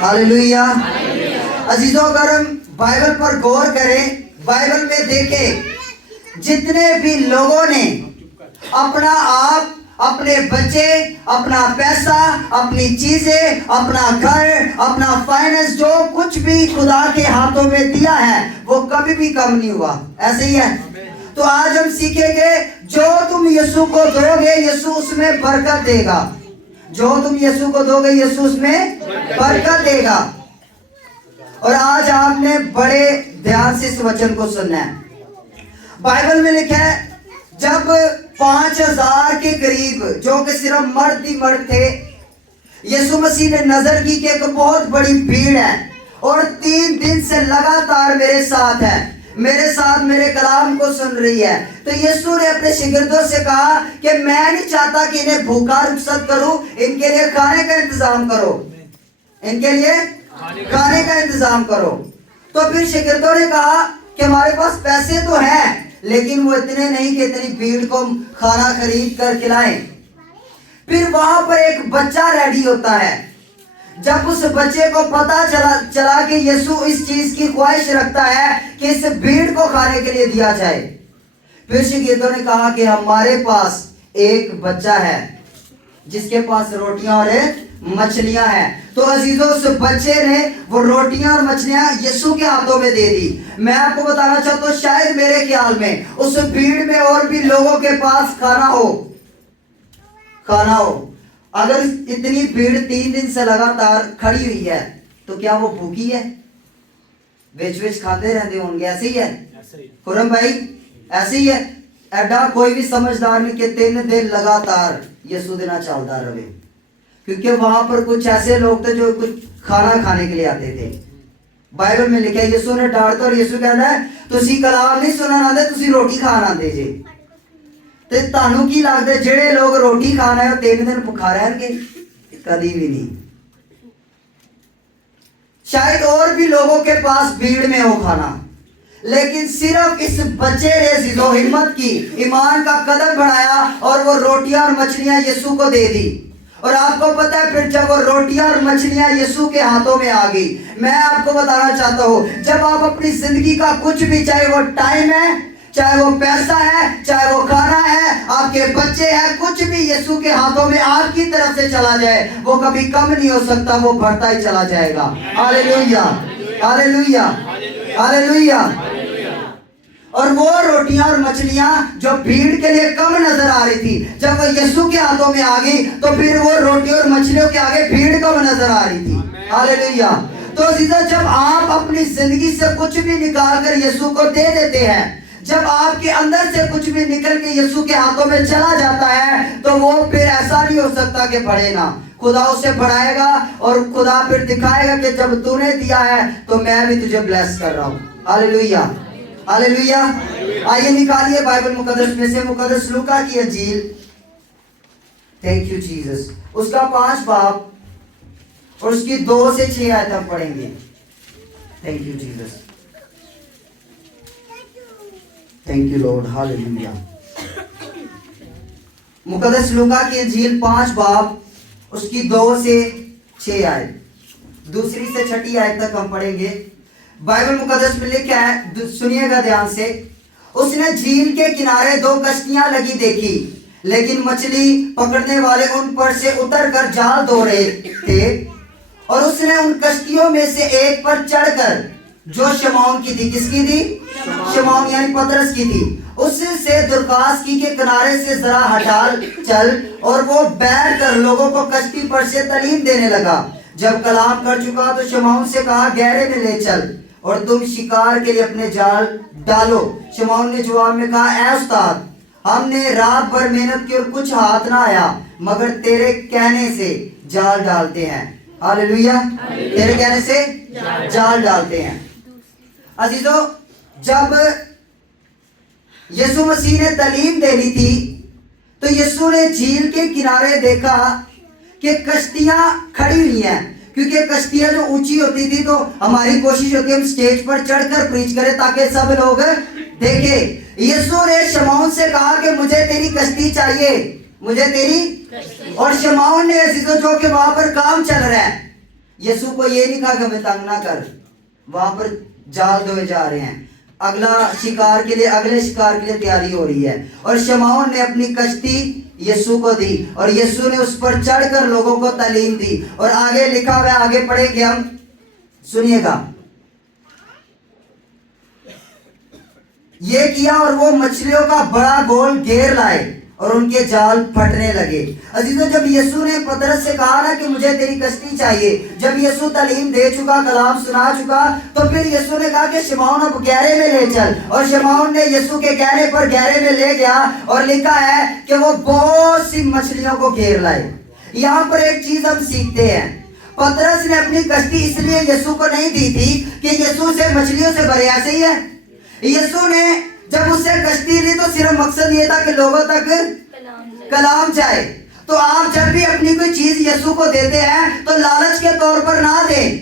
Hallelujah. अजीजों, अगर हम Bible पर गौर करें, बाइबल में देखें, जितने भी लोगों ने अपना आप, अपने बच्चे, अपना पैसा, अपनी चीजें, अपना घर, अपना फाइनेंस, जो कुछ भी खुदा के हाथों में दिया है, वो कभी भी कम नहीं हुआ। ऐसे ही है। तो आज हम सीखेंगे, जो तुम यीशु को दोगे, यीशु उसमें बरकत देगा। जो तुम यीशु को दोगे, यीशु उसमें बरकत देगा। और आज आपने बड़े ध्यान से इस वचन को सुनना है। बाइबल में लिखा है, जब 5000 के करीब, जो कि सिर्फ मर्द ही मर्द थे, यीशु मसीह ने नजर की कि एक बहुत बड़ी भीड़ है और 3 दिन से लगातार मेरे साथ है, मेरे साथ मेरे कलाम को सुन रही है। तो यीशु ने अपने शिगिर्दों से कहा कि मैं नहीं चाहता कि इन्हें भूखा रुखसत करूं, इनके लिए खाने का इंतजाम करो, इनके लिए खाने का इंतजाम करो। तो फिर शिगिर्दों ने कहा कि हमारे पास पैसे तो हैं, लेकिन वो इतने नहीं कि इतनी भीड़ को खाना खरीद कर खिलाएं। फिर वहां पर एक बच्चा रेडी होता है। जब उस बच्चे को पता चला कि यीशु इस चीज की ख्वाहिश रखता है कि इस भीड़ को खाने के लिए दिया जाए, फिर शिगिर्दों ने कहा कि हमारे पास एक बच्चा है जिसके पास रोटियां और मछलियां हैं। तो अजीजों, उस बच्चे ने वो रोटियां और मछलियां यीशु के हाथों में दे दी। मैं आपको बताना चाहता हूं, शायद मेरे ख्याल में उस भीड़ में और भी लोगों के पास खाना हो। अगर इतनी भीड़ 3 दिन से लगातार खड़ी हुई है, तो क्या वो भूखी है? बेच खाते रहते होंगे। ऐसे ही है खुरम भाई, ऐसे ही है। एडा कोई भी समझदार नहीं कि 3 दिन लगातार यीशु देना चलता रहे, क्योंकि वहां पर कुछ ऐसे लोग थे जो कुछ खाना खाने के लिए आते थे। बाइबल में लिखा है, यीशु ने डांटता और यीशु कहता है, तुसी कलाम नहीं सुनन आंदे, तुसी रोटी खान आंदे जे। ते तानू की लगदा जेड़े लोग रोटी खाना है 3 दिन भुखा रहणगे? कभी भी नहीं। शायद और भी लोगों के पास भीड़ में हो खाना, लेकिन सिर्फ इस बच्चे ने जिद्दो हिम्मत की, ईमान का कदम बढ़ाया और वो रोटियां और मछलियां यीशु को दे दी। और आपको पता है, फिर जब वो रोटियां और मछलियां यीशु के हाथों में आ गई, मैं आपको बताना चाहता हूं, जब आप अपनी जिंदगी का कुछ भी, चाहे वो टाइम है, चाहे वो पैसा है, चाहे वो खाना है, आपके बच्चे हैं, कुछ भी यीशु के हाथों में आपकी तरफ से चला जाए, वो कभी कम नहीं हो सकता, वो बढ़ता ही चला जाएगा। Hallelujah, hallelujah, hallelujah. और वो रोटियां और मछलियां जो भीड़ के लिए कम नजर आ रही थी, जब वो यीशु के हाथों में आ गई, तो फिर वो रोटी और मछलियों के आगे भीड़ कम नजर आ रही थी। हालेलुया। तो सीधा जब आप अपनी जिंदगी से कुछ भी निकाल कर यीशु को दे देते हैं, जब आपके अंदर से कुछ भी निकल के यीशु के हाथों में चला जाता है, तो वो फिर ऐसा नहीं हो सकता कि बढ़े ना। खुदा उसे बढ़ाएगा और खुदा फिर दिखाएगा कि जब तूने दिया है तो मैं भी तुझे ब्लेस कर रहा हूं। Hallelujah, hallelujah. आइए निकालिए बाइबल मुकद्दस में से मुकद्दस लूका की इंजील, थैंक यू जीसस, उसका 5 बाब और उसकी 2 से 6 आयत हम पढ़ेंगे। Thank you Jesus, thank you Lord, hallelujah. मुकद्दस लूका की इंजील 5 बाब उसकी 2 से 6 आयत, 2 से 6 आयत तक हम पढ़ेंगे। बाइबल मुकद्दस में लिखा है, सुनिएगा ध्यान से। उसने झील के किनारे 2 कश्तियां लगी देखी, लेकिन मछली पकड़ने वाले उन पर से उतर कर जाल धो रहे थे, और उसने उन कश्तियों में से एक पर चढ़कर, जो शमौन की थी, किसकी थी? शमौन यानी पतरस की थी, उससे दरख्वास्त की कि किनारे से जरा हटा चल, और वो बैठ कर लोगों को कश्ती पर से तालीम देने लगा। जब कलाम कर चुका तो शमौन से कहा, गहरे में ले चल और तुम शिकार के लिए अपने जाल डालो। शमौन ने जवाब में कहा, ऐ उस्ताद, हमने रात भर मेहनत की और कुछ हाथ ना आया, मगर तेरे कहने से जाल डालते हैं। हालेलुया, तेरे कहने से जाल डालते हैं। अजीजों, जब यीशु मसीह ने तालीम देनी थी, तो यीशु ने झील के किनारे देखा कि कश्तियां खड़ी हुई हैं, क्योंकि कश्तियां जो ऊंची होती थी, तो हमारी कोशिश होती है हम स्टेज पर चढ़कर प्रीच करें ताकि सब लोग देखें। यीशु ने शमौन से कहा कि मुझे तेरी कश्ती चाहिए, मुझे तेरी। और शमौन ने जो कि वहां पर काम चल रहा है, यीशु को ये नहीं कहा कि हमें तंग ना कर, वहां पर जाल धोए जा रहे हैं, अगले शिकार के लिए तैयारी हो रही है। और शमौन ने अपनी कश्ती यीशु को दी और यीशु ने उस पर चढ़कर लोगों को तालीम दी। और आगे लिखा हुआ है, आगे पढ़ेंगे हम, सुनिएगा। ये किया और वो मछलियों का बड़ा गोल घेर लाए और उनके जाल फटने लगे। अजीजों, जब यीशु ने पतरस से कहा ना कि मुझे तेरी कश्ती चाहिए, जब यीशु तालीम दे चुका, कलाम सुना चुका, तो फिर यीशु ने कहा कि शमौन अब गहरे में ले चल। और शमौन ने यीशु के कहने पर गहरे में ले गया और लिखा है कि वो बहुत सी मछलियों को घेर लाए। यहाँ पर एक चीज हम सीखते हैं, पतरस ने अपनी कश्ती इसलिए यीशु को नहीं दी थी कि यीशु से मछलियों से भरे, ऐसे ही है। यीशु ने जब उससे कश्ती ली तो सिर्फ मकसद ये था कि लोगों तक कलाम जाए। तो आप जब भी अपनी कोई चीज यीशु को देते हैं तो लालच के तौर पर ना दें।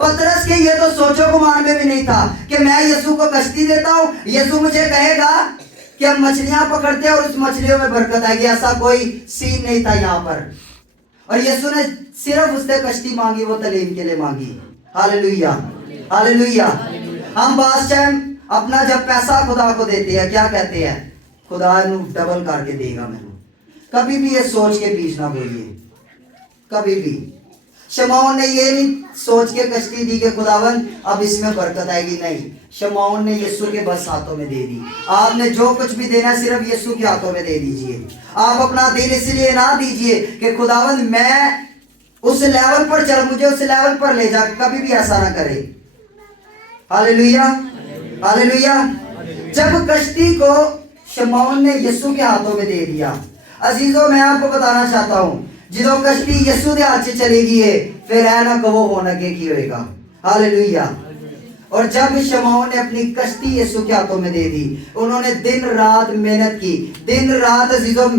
पतरस के ये तो सोचो गुमान में भी नहीं था कि मैं यीशु को कश्ती देता हूँ, यीशु मुझे कहेगा कि हम मछलियां पकड़ते हैं और उस मछलियों में बरकत आएगी, ऐसा कोई सीन नहीं था यहाँ पर। और यीशु ने सिर्फ उससे कश्ती मांगी, वो तालीम के लिए मांगी। Hallelujah, hallelujah. हम बास टाइम अपना जब पैसा खुदा को देते हैं, क्या कहते हैं, खुदा डबल करके देगा मैंने। कभी भी ये सोच के बीच ना बोलिए, कभी भी। शमौन ने ये नहीं सोच के कश्ती दी कि खुदावन अब इसमें बरकत आएगी, नहीं। शमौन ने यीशु के बस हाथों में दे दी। आपने जो कुछ भी देना सिर्फ यीशु के हाथों में दे दीजिए। आप अपना दिल इसलिए ना दीजिए कि खुदावन मैं उस लेवल पर चल, मुझे उस लेवल पर ले जा, कभी भी ऐसा ना करे। Hallelujah, hallelujah. जब कश्ती को शमौन ने यीशु के हाथों में दे दिया, अजीजों मैं आपको बताना चाहता हूं, जो कश्ती यीशु के हाथ से चलेगी है, फिर है ना कहो होना के की होएगा। हालेलुया। और जब शमौन ने अपनी कश्ती यीशु के हाथों में दे दी, उन्होंने दिन रात मेहनत की, दिन रात अजीजों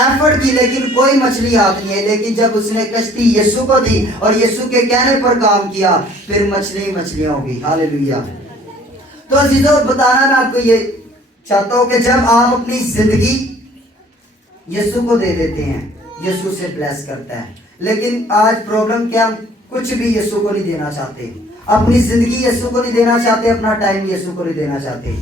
एफर्ट की, लेकिन कोई मछली हाथ नहीं है। लेकिन जब उसने कश्ती यीशु को दी और यीशु के कहने पर काम किया, फिर मछलियां होगी। हालेलुया। तो अजीजों बताना मैं आपको ये चाहता हूं कि जब आप अपनी जिंदगी यीशु को दे देते हैं, यीशु से ब्लेस करता है। लेकिन आज प्रॉब्लम क्या, हम कुछ भी यीशु को नहीं देना चाहते, अपनी जिंदगी यीशु को नहीं देना चाहते, अपना टाइम यीशु को नहीं देना चाहते।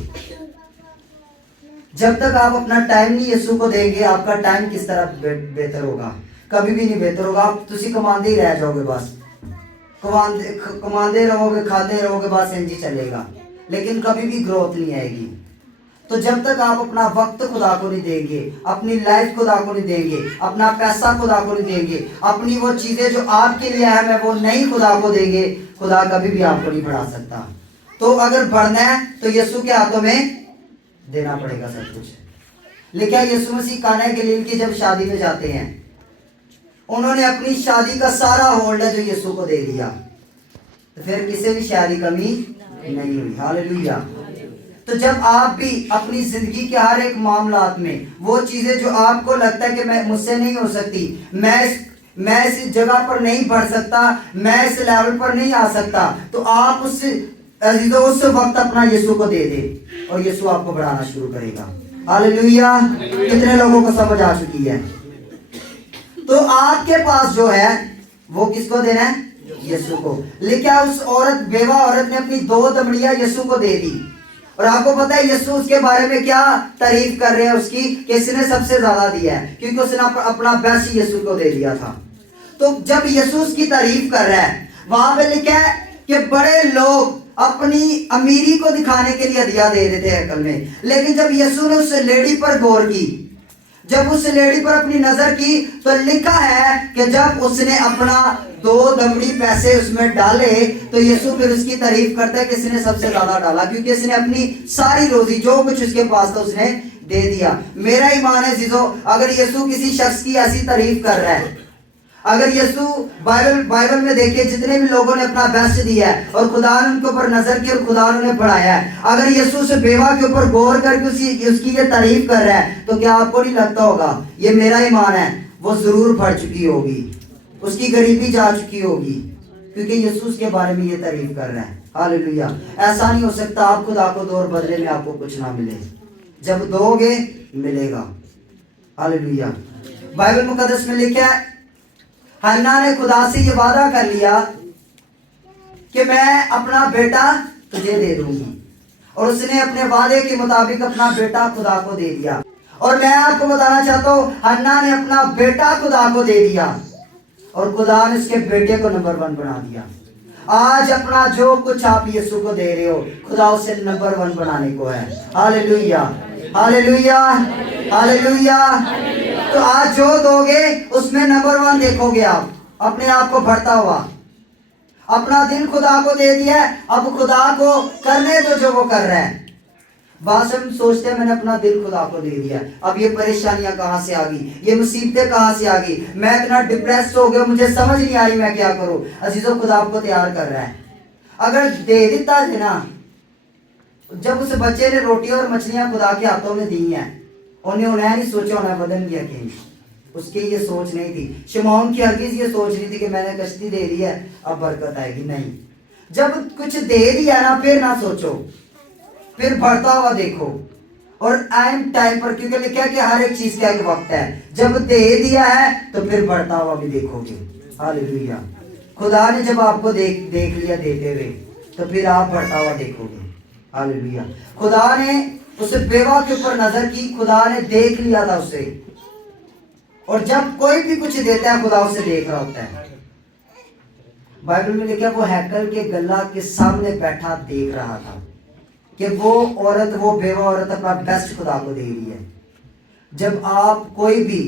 जब तक आप अपना टाइम नहीं यीशु को देंगे, आपका टाइम किस तरह बेहतर होगा, कभी भी नहीं बेहतर होगा। आप तुसी कमांदे ही रह जाओगे, बस कमांदे रहोगे, खाते रहोगे, बस इंज ही चलेगा, लेकिन कभी भी ग्रोथ नहीं आएगी। तो जब तक आप अपना वक्त खुदा को नहीं देंगे, अपनी लाइफ खुदा को नहीं देंगे, अपना पैसा खुदा को नहीं देंगे, अपनी वो चीजें जो आपके लिए अहम है वो नहीं खुदा को देंगे, खुदा कभी भी आपको नहीं बढ़ा सकता। तो अगर बढ़ना है तो यीशु के हाथों में देना पड़ेगा सब कुछ। लेकिन यीशु मसीह काना गलील की जब शादी में जाते हैं, उन्होंने अपनी शादी का सारा होल्ड है जो यीशु को दे दिया, तो फिर किसी भी शादी कमी नहीं हुई। हालेलुया। तो जब आप भी अपनी जिंदगी के हर एक मामलात में वो चीजें जो आपको लगता है कि मैं मुझसे नहीं हो सकती, मैं इस जगह पर नहीं बढ़ सकता, मैं इस लेवल पर नहीं आ सकता, तो आप उस वक्त अपना यीशु को दे दे और यीशु आपको बढ़ाना शुरू करेगा। हालेलुया। कितने लोगों को समझ आ चुकी है? तो आपके पास जो है वो किसको देना है? यीशु को। लेकिन उस औरत, बेवा औरत ने अपनी 2 दमड़ियां यीशु को दे दी, और आपको पता है यीशु उसके बारे में क्या तारीफ कर रहे हैं उसकी, कि इसने सबसे ज्यादा दिया है, क्योंकि उसने अपना बेस्ट यीशु को दे दिया था। तो जब यीशु उसकी तारीफ कर रहा है, वहां पे लिखा है कि बड़े लोग अपनी अमीरी को दिखाने के लिए हदिया दे देते हैं अकल में, लेकिन जब यीशु ने उस लेडी पर गौर की, जब उस लेडी पर अपनी नजर की, तो लिखा है कि जब उसने अपना 2 दमड़ी पैसे उसमें डाले, तो यीशु फिर उसकी तारीफ करता है कि इसने सबसे ज्यादा डाला, क्योंकि इसने अपनी सारी रोजी जो कुछ उसके पास था उसने दे दिया। मेरा ईमान है जीजो, अगर यीशु किसी शख्स की ऐसी तारीफ कर रहा है, अगर यीशु बाइबल में देखिए जितने भी लोगों ने अपना बेस्ट दिया है और खुदा ने उनके ऊपर नजर की और खुदा ने उन्हें बढ़ाया है, अगर यीशु उस बेवा के ऊपर गौर करके उसकी ये तारीफ कर रहा है, तो क्या आपको नहीं लगता होगा, ये मेरा ईमान है, वो जरूर बढ़ चुकी होगी, उसकी गरीबी जा चुकी होगी, क्योंकि यीशु उसके बारे में ये तारीफ कर रहा है। हालेलुया। ऐसा नहीं हो सकता आप खुदा को दो और बदले में आपको कुछ ना मिले, जब दोगे मिलेगा। हालेलुया। बाइबल मुकद्दस में लिखा है, हन्ना ने खुदा से ये वादा कर लिया کہ میں اپنا بیٹا تجھے دے دوں گی, اور اس نے اپنے وعدے کے مطابق اپنا بیٹا خدا کو دے دیا. اور میں آپ کو بتانا چاہتا ہوں, حنا نے اپنا بیٹا خدا کو دے دیا اور خدا نے اس کے بیٹے کو نمبر 1 بنا دیا. آج اپنا جو کچھ آپ یسوع کو دے رہے ہو, خدا اسے نمبر 1 بنانے کو ہے. ہاللیلویہ, ہاللیلویہ, ہاللیلویہ. تو آج جو دو گے اس میں نمبر 1 دیکھو گے آپ اپنے آپ کو بڑھتا ہوا. اپنا دل خدا کو دے دیا ہے, اب خدا کو کرنے دو جو وہ کر رہا ہے. بعض ہم سوچتے ہیں میں نے اپنا دل خدا کو دے دیا, اب یہ پریشانیاں کہاں سے آ گئی, یہ مصیبتیں کہاں سے آ گئی, میں اتنا ڈپریس ہو گیا, مجھے سمجھ نہیں آ رہی میں کیا کروں. عزیزو, خدا آپ کو تیار کر رہا ہے. اگر دے دیتا ہے نا, جب اس بچے نے روٹی اور مچھلیاں خدا کے ہاتھوں میں دی ہیں, انہیں نہیں سوچا ہونا بدن گیا کہ اس کی یہ سوچ نہیں تھی. شمعون کی ہرگز یہ سوچ نہیں تھی کہ میں نے کشتی دے دی ہے اب برکت آئے گی. نہیں, جب کچھ دے دیا نا پھر نہ سوچو, پھر بڑھتا ہوا دیکھو. اور اینڈ ٹائم پر, کیونکہ لکھا ہے کہ ہر ایک چیز کا ایک وقت ہے, جب دے دیا ہے تو پھر بڑھتا ہوا بھی دیکھو گے. ہاللیلویہ. خدا نے جب آپ کو دیکھ لیا دیتے ہوئے تو پھر آپ بڑھتا ہوا دیکھو گے. ہاللیلویہ. خدا نے اس بیوہ کے اوپر نظر کی, خدا نے دیکھ لیا تھا اسے, اور جب کوئی بھی کچھ دیتا ہے خدا اسے دیکھ رہا ہوتا ہے. بائبل میں لکھا وہ ہیکل کے گلہ کے سامنے بیٹھا دیکھ رہا تھا کہ وہ عورت, وہ بیوہ عورت اپنا بیسٹ خدا کو دے رہی ہے. جب آپ کوئی بھی,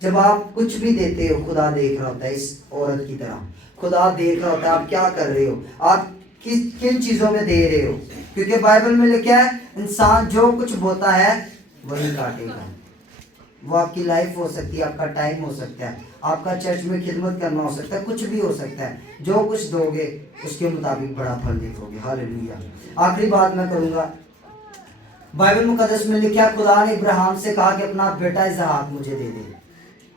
جب آپ کچھ بھی دیتے ہو خدا دیکھ رہا ہوتا ہے. اس عورت کی طرح خدا دیکھ رہا ہوتا ہے آپ کیا کر رہے ہو, آپ کن چیزوں میں دے رہے ہو. کیونکہ بائبل میں لکھا ہے انسان جو کچھ بوتا ہے وہی کاٹے گا. وہ آپ کی لائف ہو سکتی ہے, آپ کا ٹائم ہو سکتا ہے, آپ کا چرچ میں خدمت کرنا ہو سکتا ہے, کچھ بھی ہو سکتا ہے. جو کچھ دو گے اس کے مطابق بڑا پھل دیکھو گے. ہاللیلویہ. آخری بات میں کروں گا, بائبل مقدس میں لکھا خدا نے ابراہیم سے کہا کہ اپنا بیٹا اسحاق مجھے دے دے.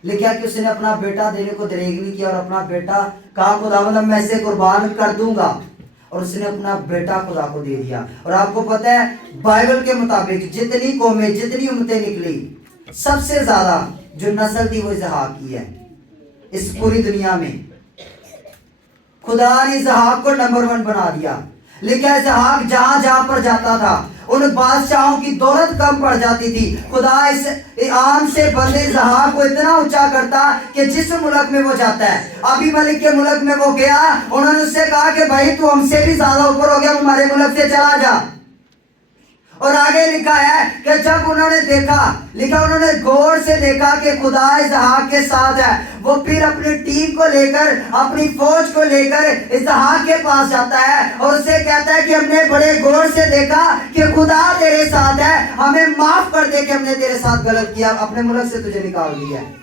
لکھا کہ اس نے اپنا بیٹا دینے کو دریغ نہیں کیا, اور اپنا بیٹا کہا خدا میں اسے قربان کر دوں گا, اور اس نے اپنا بیٹا خدا کو دے دیا. اور آپ کو پتہ ہے بائبل کے مطابق جتنی قومیں, جتنی امتیں نکلی, سب سے زیادہ جو نسل تھی وہ اسحاق کی ہے اس پوری دنیا میں. خدا نے اسحاق کو نمبر 1 بنا دیا. لیکن اسحاق جہاں جہاں پر جاتا تھا ان بادشاہوں کی دولت کم پڑ جاتی تھی. خدا اس عام سے بندے اسحاق کو اتنا اونچا کرتا کہ جس ملک میں وہ جاتا ہے, ابھی ملک کے ملک میں وہ گیا, انہوں نے اس سے کہا کہ بھائی تو ہم سے بھی زیادہ اوپر ہو گیا, ہمارے ملک سے چلا جا. اور آگے لکھا ہے کہ جب انہوں نے دیکھا, لکھا انہوں نے غور سے دیکھا کہ خدا اسحاق کے ساتھ ہے, وہ پھر اپنی ٹیم کو لے کر, اپنی فوج کو لے کر اسحاق کے پاس جاتا ہے اور اسے کہتا ہے کہ ہم نے بڑے غور سے دیکھا کہ خدا تیرے ساتھ ہے, ہمیں معاف کر دے کہ ہم نے تیرے ساتھ غلط کیا, اپنے ملک سے تجھے نکال دیا ہے.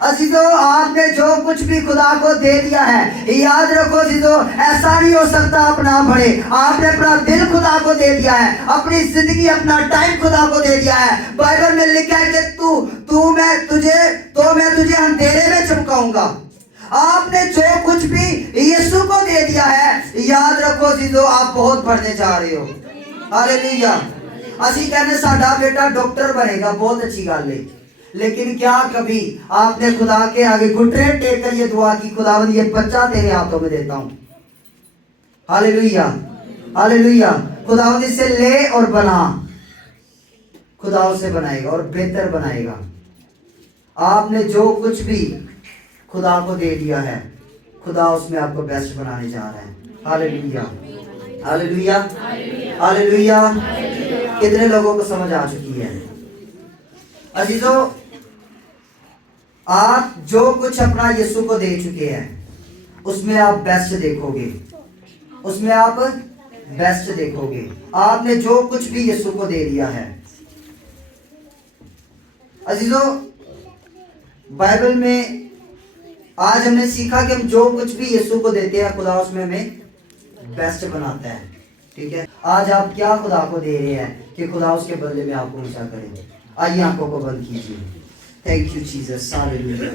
عزیزو, آپ نے جو کچھ بھی خدا کو دے دیا ہے, یاد رکھو عزیزو, ایسا نہیں ہو سکتا آپ نہ بڑھے. آپ نے اپنا دل خدا کو دے دیا ہے, اپنی زندگی, اپنا ٹائم خدا کو دے دیا ہے. بائبل میں لکھا ہے کہ میں تجھے اندھیرے میں چمکاؤں گا. آپ نے جو کچھ بھی یسوع کو دے دیا ہے, یاد رکھو عزیزو, آپ بہت بڑھنے جا رہے ہو. ہاللیلویہ. اسی کہنے ساڈا بیٹا ڈاکٹر بنے گا, بہت اچھی گل ہے, لیکن کیا کبھی آپ نے خدا کے آگے گھٹنے ٹیک کر یہ دعا کی, خداوند یہ بچہ تیرے ہاتھوں میں دیتا ہوں. ہاللیلویہ, ہاللیلویہ. خداوند اسے لے اور بنا, خدا اسے بنائے گا اور بہتر بنائے گا. آپ نے جو کچھ بھی خدا کو دے دیا ہے, خدا اس میں آپ کو بیسٹ بنانے جا رہا ہے. ہاللیلویہ, ہاللیلویہ, ہاللیلویہ. کتنے لوگوں کو سمجھ آ چکی ہے؟ عزیزو, آپ جو کچھ اپنا یسوع کو دے چکے ہیں اس میں آپ بیسٹ دیکھو گے, اس میں آپ بیسٹ دیکھو گے. آپ نے جو کچھ بھی یسوع کو دے دیا ہے. عزیزو, بائبل میں آج ہم نے سیکھا کہ ہم جو کچھ بھی یسوع کو دیتے ہیں خدا اس میں ہمیں بیسٹ بناتا ہے. ٹھیک ہے, آج آپ کیا خدا کو دے رہے ہیں کہ خدا اس کے بدلے میں آپ کو اونچا کرے. آئیے آنکھوں کو بند کیجیے. Thank you Jesus. ہاللیلویہ.